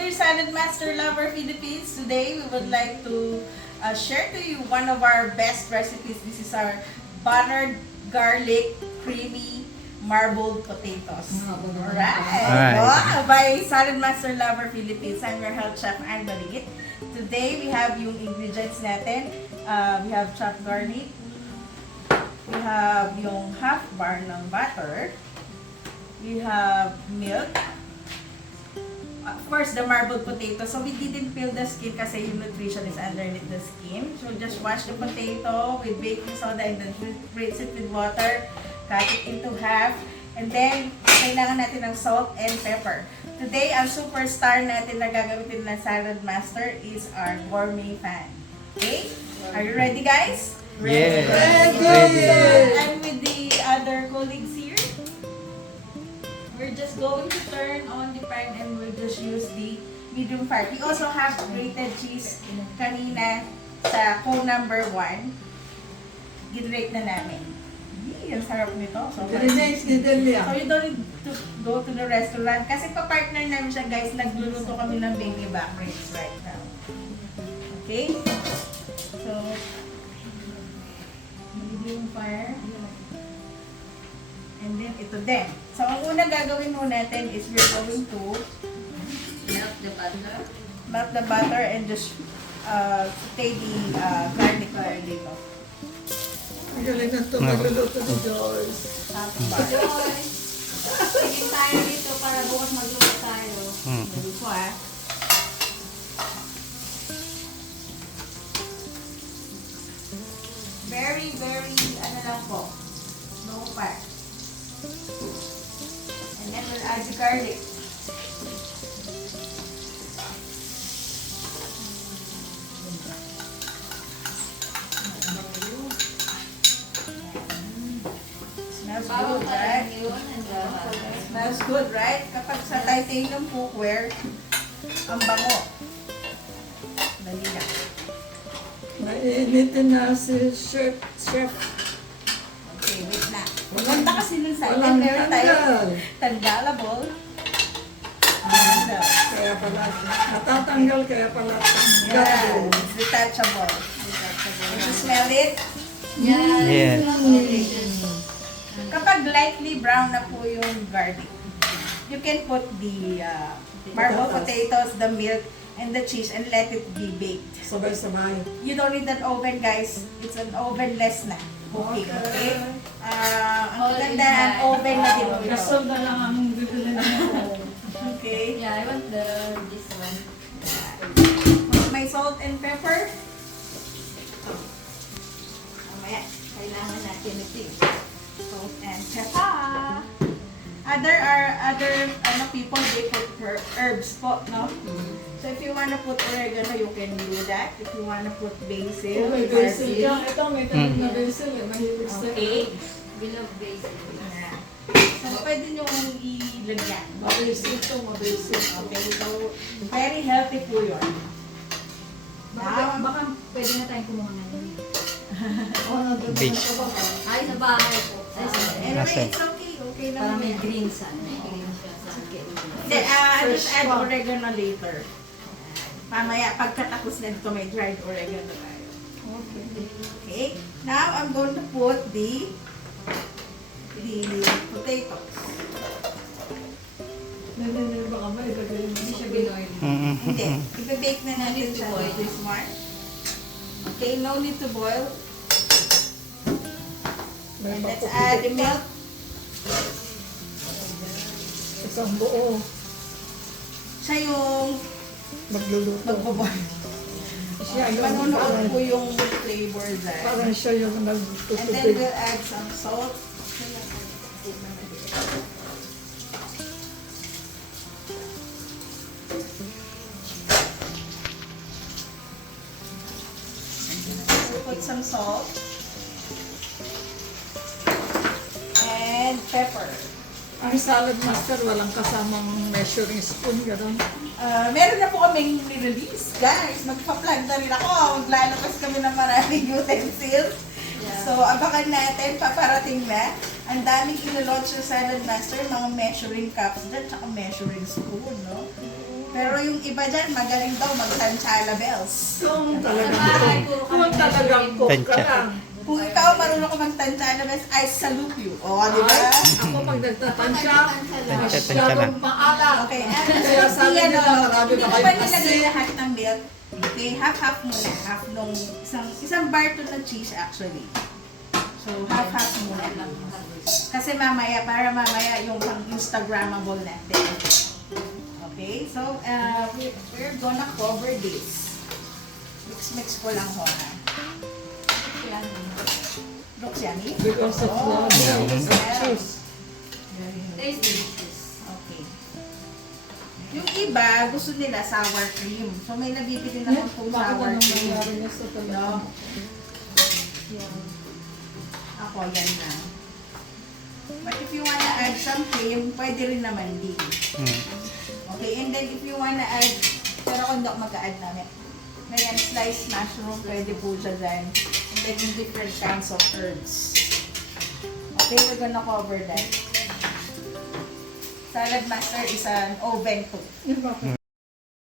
dear Salad Master Lover Philippines, today we would like to share to you one of our best recipes. This is our buttered garlic creamy marbled potatoes. Alright! Wow, by Salad Master Lover Philippines. I'm your health chef, Anne Baligit. Today we have yung ingredients natin. We have chopped garlic. We have yung half bar ng butter. We have milk. Of course, the marbled potato. So we didn't peel the skin kasi yung nutrition is underneath the skin. So just wash the potato with baking soda and then rinse it with water. Cut it into half. And then, kailangan natin ng salt and pepper. Today, ang superstar natin na gagamitin ng Salad Master is our gourmet pan. Okay? Are you ready, guys? Yes. Ready. So, I'm with the other colleagues here. We're just going to turn on the pan and we'll just use the medium fire. We also have grated cheese kanina sa cone number 1. Ginrate na namin. Ang sarap nito. So you don't need to go to the restaurant. Kasi pa-partner namin siya, guys. Nagluluto kami ng baby back ribs right now. Okay? So, medium fire. And then, ito din. So, ang una gagawin mo natin is we're going to melt the butter and just saute the garlic dito. Ang galing na ito, magluluto ni Joyce. Joyce, tigil tayo dito para bukas magluto tayo. Dito Very, very, ano lang po, low fire. And then we'll add the garlic. Smells good, right? Smells good, right? Kapag sa titanium cookware, ang bango. Dali lang. Nainitin na si chef. Okay, wait na. Maganda kasi nun sa atin, Walang meron tayo tanggal. tanggalable. Tanggal. Kaya pala, natatanggal kaya pala Yeah, tanggal. it's detachable. Can you smell it? Yes. Kapag lightly brown na po yung garlic, you can put the marbled potatoes, the milk, and the cheese and let it be baked. Sabay-sabay. You don't need an oven, guys. It's an ovenless na cooking, okay? Ang ganda ng oven na din po ito. Gasol na lang ang bibili mo. Okay? Yeah, I want this one. Put my salt and pepper. Mamaya, kailangan natin ito. Salt and pepper. Other people, they put herbs po, no? So if you wanna put oregano, you can do that. If you wanna put basil, May basil yan. Ito, may tanig na basil eh. Mahilig sa okay. We love basil. Yeah. So pwede nyo ilagyan. mabasil ito, mabasil. Okay, so very healthy po yun. Baka pwede na tayong kumuha na yun. Beach. Ay, sa bahay po. Ay, Anyway, it's okay. Okay lang. Para may yan. green sun. May green siya sa akin. Then, I'll just add oregano later. Mamaya, pagkatapos na dito, may dried oregano tayo. Okay. Now, I'm going to put the potatoes. Baka ba ilagay mo Hindi sa siya binoil. Hindi. Ibe-bake na natin need to siya boil. with this one. Okay, no need to boil. May And let's papuputi. add the milk. Isang buo. Siya yung Magluluto. magbo-boil. Siya yung Manunood po yung flavor dyan. parang siya yung And then nagtutupig. we'll add some salt. We'll put some salt. And pepper. Ang salad master, walang kasamang measuring spoon, gano'n. Meron na po kaming release, guys. Magpa-plug na rin ako. Maglalabas kami ng maraming utensils. So, abangan natin, paparating na. Ang daming ilo-launch sa Salad Master, mga measuring cups dyan, tsaka measuring spoon, no? Pero yung iba dyan, magaling daw mag-tansala bells. Kung Sa bahay, puro kami kung talagang cook ka Tansya. lang. Kung ikaw marunong ka mag-tansala bells, I salute you. O, di ba? Ay, ako pag nagtatansya, Tansya lang. masyadong maalat. Okay, Kaya sabi Sophia, nila, marami hindi ba ko kayong pa nilagay asin? lahat ng milk. Okay, half-half muna. Half nung isang bar to na cheese actually. So, half-half muna lang. Kasi mamaya, para mamaya yung pang Instagrammable natin. Okay, so we're gonna cover this. Mix ko lang ho ha. Looks yummy? Because of Oh, the yes. cheese. Very good. Taste delicious. Okay. Yung iba, gusto nila sour cream. So, may nabibili naman po Bakit sour anong cream. nangyari niya sa talaga? No? Ako, yan na. But if you wanna add some cream, pwede rin naman din. Okay, and then if you wanna add, pero kung hindi ako mag-add namin, ngayon, sliced mushroom, pwede po siya dyan. And then different kinds of herbs. Okay, we're gonna cover that. Salad master is an oven cook.